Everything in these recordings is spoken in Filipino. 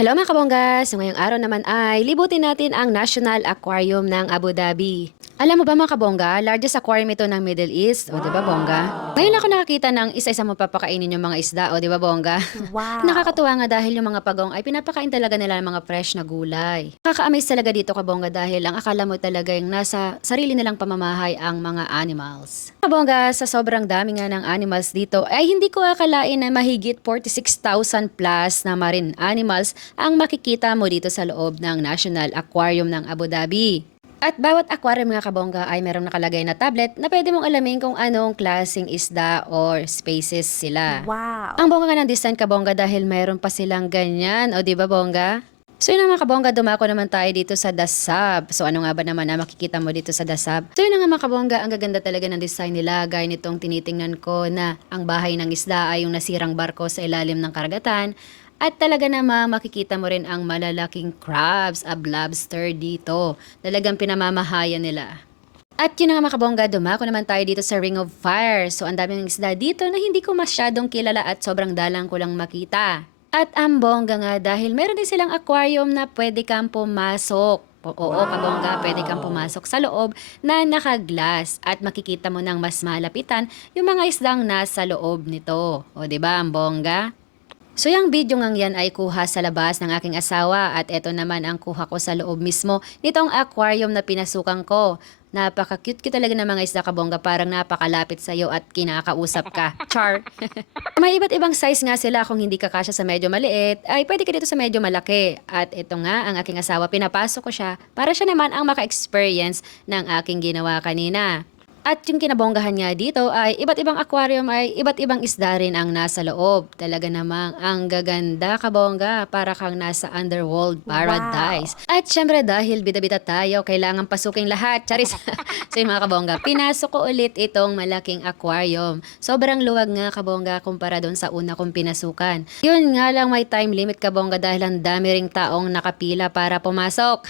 Hello mga kabongga! So ngayong araw naman ay libutin natin ang National Aquarium ng Abu Dhabi. Alam mo ba mga kabongga, largest aquarium ito ng Middle East, o di ba bongga? Ngayon ako nakakita ng isa-isa mo papakainin yung mga isda, o di ba bongga? Wow! Nakakatuwa nga dahil yung mga pagong ay pinapakain talaga nila ng mga fresh na gulay. Nakaka-amaze talaga dito kabongga dahil ang akala mo talaga yung nasa sarili nilang pamamahay ang mga animals. Kabongga, sa sobrang dami nga ng animals dito ay hindi ko akalain na mahigit 46,000 plus na marine animals ang makikita mo dito sa loob ng National Aquarium ng Abu Dhabi. At bawat aquarium mga kabongga ay merong nakalagay na tablet na pwede mong alamin kung anong klaseng isda or species sila. Ang Wow! bongga nga ng design kabongga dahil mayroon pa silang ganyan, o di ba bongga? So yun nga mga kabongga, dumako naman tayo dito sa Dasab. So ano nga ba naman na makikita mo dito sa Dasab? So yun nga mga kabongga, ang gaganda talaga ng design nila. Gaya nitong tinitingnan ko na ang bahay ng isda ay yung nasirang barko sa ilalim ng karagatan. At talaga namang makikita mo rin ang malalaking crabs, lobster dito. Talagang pinamamahayan nila. At yun nga mga kabongga, dumako naman tayo dito sa Ring of Fire. So ang daming isda dito na hindi ko masyadong kilala at sobrang dalang ko lang makita. At ang bongga nga dahil meron din silang aquarium na pwede kang pumasok. Oo, kabongga, pwede kang pumasok sa loob na naka-glass at makikita mo ng mas malapitan yung mga isdang nasa loob nito. O, di ba, ang bongga? So yung video ngang yan ay kuha sa labas ng aking asawa at eto naman ang kuha ko sa loob mismo nitong aquarium na pinasukan ko. Napaka-cute talaga ng mga isda kabongga, parang napakalapit sa'yo at kinakausap ka. Char! May iba't ibang size nga sila, kung hindi ka kasya sa medyo maliit, ay pwede ka dito sa medyo malaki. At ito nga ang aking asawa, pinapasok ko siya para siya naman ang maka-experience ng aking ginawa kanina. At yung kinabonggahan nga dito ay iba't ibang aquarium ay iba't ibang isda rin ang nasa loob. Talaga namang ang gaganda kabongga, para kang nasa underworld paradise. Wow! At syempre dahil bida-bida tayo, kailangan pasukin lahat. Charis! So yung mga kabongga, pinasok ko ulit itong malaking aquarium. Sobrang luwag nga kabongga kumpara doon sa una kong pinasukan. Yun nga lang, may time limit kabongga dahil ang dami ring taong nakapila para pumasok.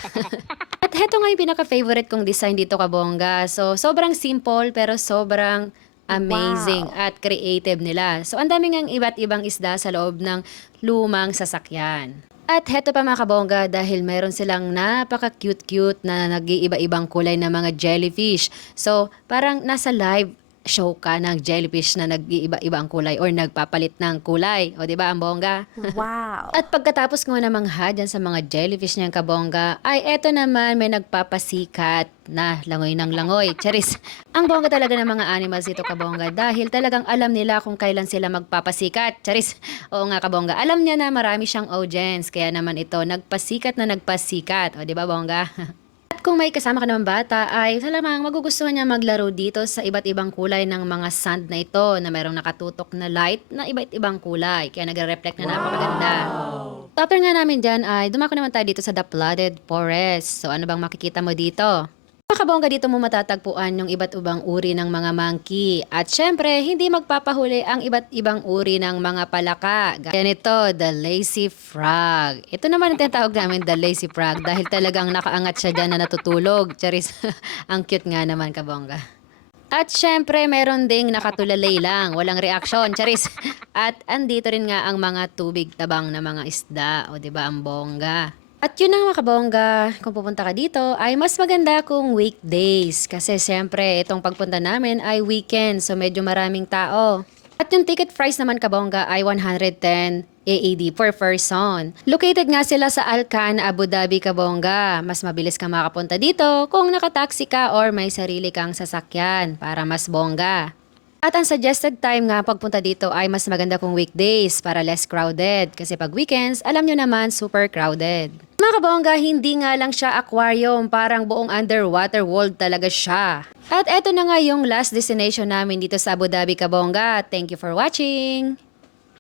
At heto nga yung pinaka-favorite kong design dito kabongga. So, sobrang simple pero sobrang amazing Wow! at creative nila. So, ang daming ang iba't ibang isda sa loob ng lumang sasakyan. At heto pa mga kabongga dahil meron silang napaka-cute-cute na nag-iiba-ibang kulay na mga jellyfish. So, parang nasa live show ka ng jellyfish na nag-iiba-iba ang kulay or nagpapalit ng kulay. O, di ba ang bongga? Wow! At pagkatapos ko namangha dyan sa mga jellyfish niyang kabongga, ay eto naman may nagpapasikat na langoy ng langoy. Charis, ang bongga talaga ng mga animals dito kabongga dahil talagang alam nila kung kailan sila magpapasikat. Charis, oo nga kabongga, alam niya na marami siyang audience, kaya naman ito nagpasikat na nagpasikat. O di ba bongga? At kung may kasama ka naman bata ay salamang magugustuhan niya maglaro dito sa iba't ibang kulay ng mga sand na ito na mayroong nakatutok na light na iba't ibang kulay. Kaya nagre-reflect na napakaganda. Topper nga namin dyan ay dumako naman tayo dito sa The Flooded Forest. So ano bang makikita mo dito? Mga kabongga, dito mo matatagpuan yung iba't ibang uri ng mga monkey. At syempre, hindi magpapahuli ang iba't ibang uri ng mga palaka. Gaya nito, the lazy frog. Ito naman ang tinatawag namin the lazy frog dahil talagang nakaangat siya dyan na natutulog. Charis, ang cute nga naman kabongga. At syempre, meron ding nakatulalay lang, walang reaksyon, charis. At andito rin nga ang mga tubig tabang na mga isda, o di ba ang bongga. At yun ang mga kabongga, kung pupunta ka dito ay mas maganda kung weekdays. Kasi syempre, itong pagpunta namin ay weekend, so medyo maraming tao. At yung ticket price naman kabongga ay 110 AED per person. Located nga sila sa Alcan, Abu Dhabi kabongga. Mas mabilis ka makapunta dito kung nakataksi ka or may sarili kang sasakyan para mas bongga. At ang suggested time nga pagpunta dito ay mas maganda kung weekdays para less crowded. Kasi pag weekends, alam nyo naman, super crowded. Mga kabongga, hindi nga lang siya aquarium, parang buong underwater world talaga siya. At eto na nga yung last destination namin dito sa Abu Dhabi kabongga. Thank you for watching!